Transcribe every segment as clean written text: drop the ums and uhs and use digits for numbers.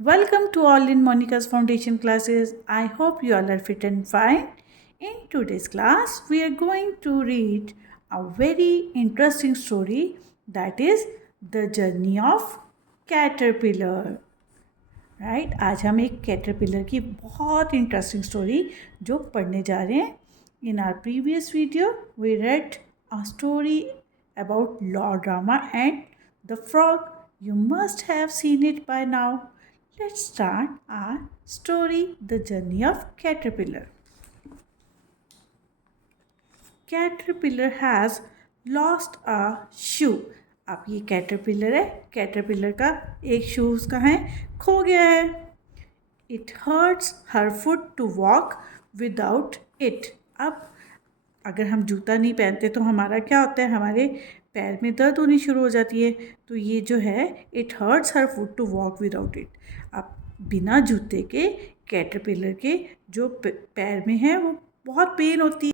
Welcome to all in Monica's foundation classes. I hope you all are fit and fine. In today's class, we are going to read a very interesting story that is the journey of caterpillar. Right आज हम एक caterpillar की बहुत interesting story जो पढ़ने जा रहे हैं. In our previous video we read a story about lord Rama and the frog. You must have seen it by now. Let's start our story, The Journey of Caterpillar. Caterpillar has lost a shoe. अब ये caterpillar है. Caterpillar का एक शू उसका है खो गया है. It hurts her foot to walk without it. अब अगर हम जूता नहीं पहनते तो हमारा क्या होता है, हमारे पैर में दर्द होनी शुरू हो जाती है. तो ये जो है it hurts her foot to walk without it. अब बिना जूते के कैटरपिलर के जो पैर में है वो बहुत पेन होती है.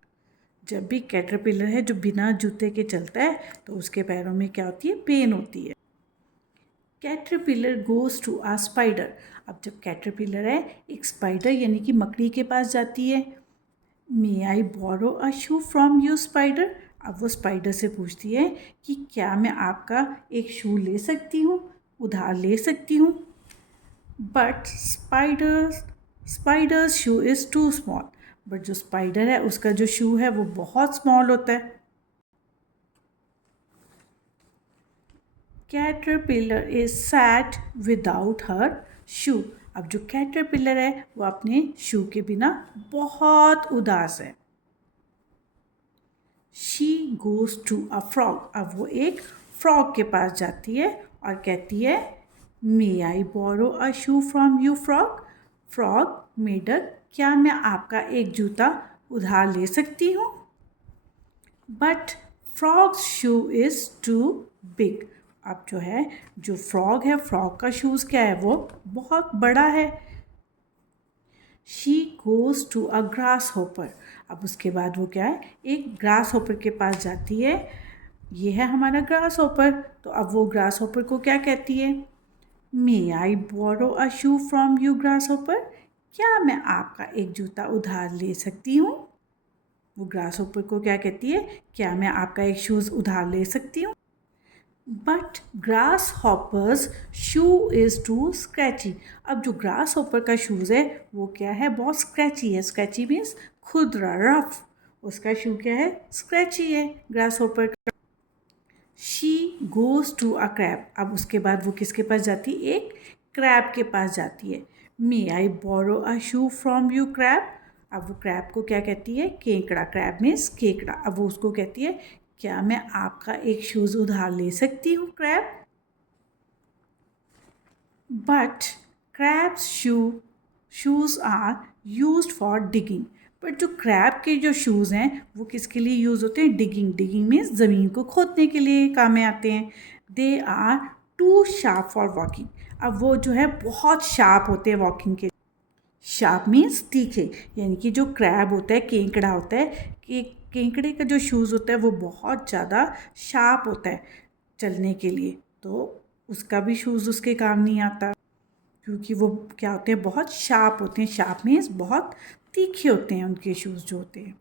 जब भी कैटरपिलर है जो बिना जूते के चलता है तो उसके पैरों में क्या होती है, पेन होती है. Caterpillar goes to a spider. अब जब कैटरपिलर है एक स्पाइडर यानी कि मकड़ी के पास जाती है. May I borrow a shoe from you spider. अब वो स्पाइडर से पूछती है कि क्या मैं आपका एक शू ले सकती हूँ, उधार ले सकती हूँ. But spider's shoe is too small. But जो स्पाइडर है उसका जो शू है वो बहुत स्मॉल होता है. Caterpillar is sad without her shoe. अब जो कैटरपिलर है वो अपने शू के बिना बहुत उदास है. She goes to a frog. अब वो एक फ्रॉग के पास जाती है और कहती है may I borrow a shoe from you frog. Frog मेडक, क्या मैं आपका एक जूता उधार ले सकती हूँ. But frog's shoe is too big. अब जो है जो फ्रॉग है, फ्रॉग का शूज़ क्या है, वो बहुत बड़ा है. She goes to a grasshopper. अब उसके बाद वो क्या है, एक ग्रास होपर के पास जाती है. ये है हमारा ग्रास होपर. तो अब वो ग्रास होपर को क्या कहती है, may I borrow a shoe from you grass hopper. क्या मैं आपका एक जूता उधार ले सकती हूँ. वो ग्रास होपर को क्या कहती है, क्या मैं आपका एक शूज़ उधार ले सकती हूँ. But grasshopper's shoe is too scratchy. अब जो ग्रास हॉपर का शूज़ है वो क्या है, बहुत स्क्रैची है. स्क्रैची मीन्स खुरदरा, रफ. उसका शू क्या है, स्क्रैची है ग्रास हॉपर का. She goes to a crab. अब उसके बाद वो किसके पास जाती है, एक क्रैब के पास जाती है. May I borrow a shoe from you crab. अब वो क्रैब को क्या कहती है, केकड़ा. क्रैब मीन्स केकड़ा. अब वो उसको कहती है क्या मैं आपका एक शूज़ उधार ले सकती हूँ crab. But crab's shoes are used for digging. But जो क्रैब के जो शूज़ हैं वो किसके लिए यूज़ होते हैं, डिगिंग. डिगिंग मीन्स ज़मीन को खोदने के लिए काम में आते हैं. They are too sharp for walking. अब वो जो है बहुत शार्प होते हैं वॉकिंग के. शार्प मीन्स तीखे. यानी कि जो क्रैब होता है, केकड़ा होता है, कि केकड़े का जो शूज़ होता है वो बहुत ज़्यादा शार्प होता है चलने के लिए. तो उसका भी शूज़ उसके काम नहीं आता क्योंकि वो क्या होते हैं, बहुत शार्प होते हैं. शार्प मीन्स बहुत तीखे होते हैं उनके शूज़ जो होते हैं.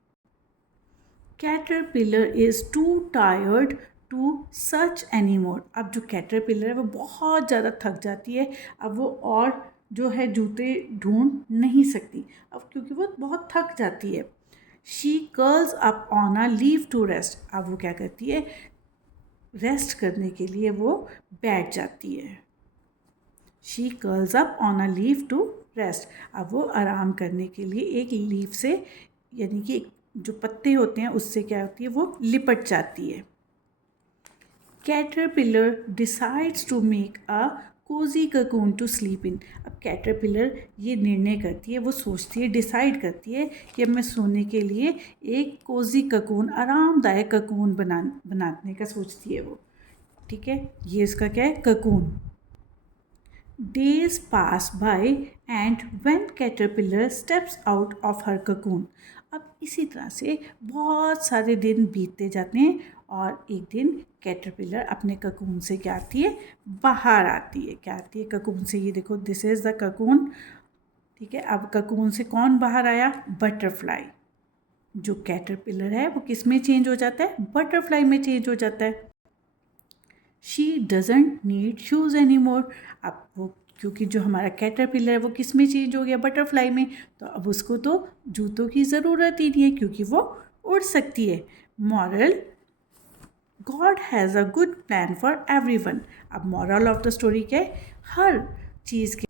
Caterpillar is too tired to search any more. अब जो कैटरपिलर है वो बहुत ज़्यादा थक जाती है. अब वो और जो है जूते ढूंढ नहीं सकती अब क्योंकि वो बहुत थक जाती है. She curls up on a leaf to rest. अब वो क्या करती है, रेस्ट करने के लिए वो बैठ जाती है. She curls up on a leaf to rest. अब वो आराम करने के लिए एक लीव से यानी कि जो पत्ते होते हैं उससे क्या होती है, वो लिपट जाती है. Caterpillar decides to make a cosy cocoon to sleep in. अब कैटरपिलर ये निर्णय करती है, वो सोचती है, डिसाइड करती है कि अब मैं सोने के लिए एक कोजी ककून, आरामदायक ककून बनाने का सोचती है वो. ठीक है, ये इसका क्या है, cocoon. Days pass by and when caterpillar steps out of her cocoon. अब इसी तरह से बहुत सारे दिन बीतते जाते हैं और एक दिन कैटरपिलर अपने ककून से क्या आती है, बाहर आती है। क्या आती है ककून से, ये देखो दिस इज़ द ककून। ठीक है, अब ककून से कौन बाहर आया, बटरफ्लाई। जो कैटरपिलर है वो किस में चेंज हो जाता है, बटरफ्लाई में चेंज हो जाता है। She doesn't need shoes any more. अब वो क्योंकि जो हमारा कैटरपिलर है वो किस में चेंज हो गया, बटरफ्लाई में, तो अब उसको तो जूतों की ज़रूरत ही नहीं है क्योंकि वो उड़ सकती है। Moral, God has a good plan for everyone. अब मॉरल ऑफ द स्टोरी क्या है, हर चीज़ के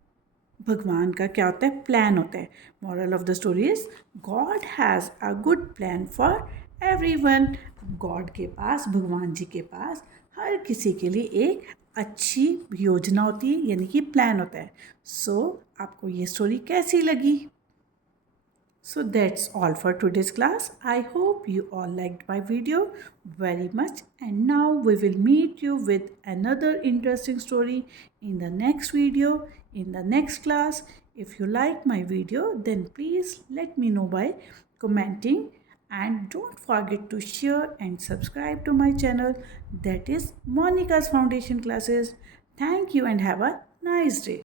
भगवान का क्या होता है, प्लान होता है। Moral of the story is God has a good plan for everyone. God के पास, भगवान जी के पास हर किसी के लिए एक अच्छी योजना होती है, यानी कि प्लान होता है। सो आपको ये स्टोरी कैसी लगी? So that's all for today's class. I hope you all liked my video very much, and now we will meet you with another interesting story in the next video, in the next class. If you like my video, then please let me know by commenting, and don't forget to share and subscribe to my channel, that is Monica's Foundation Classes. Thank you and have a nice day.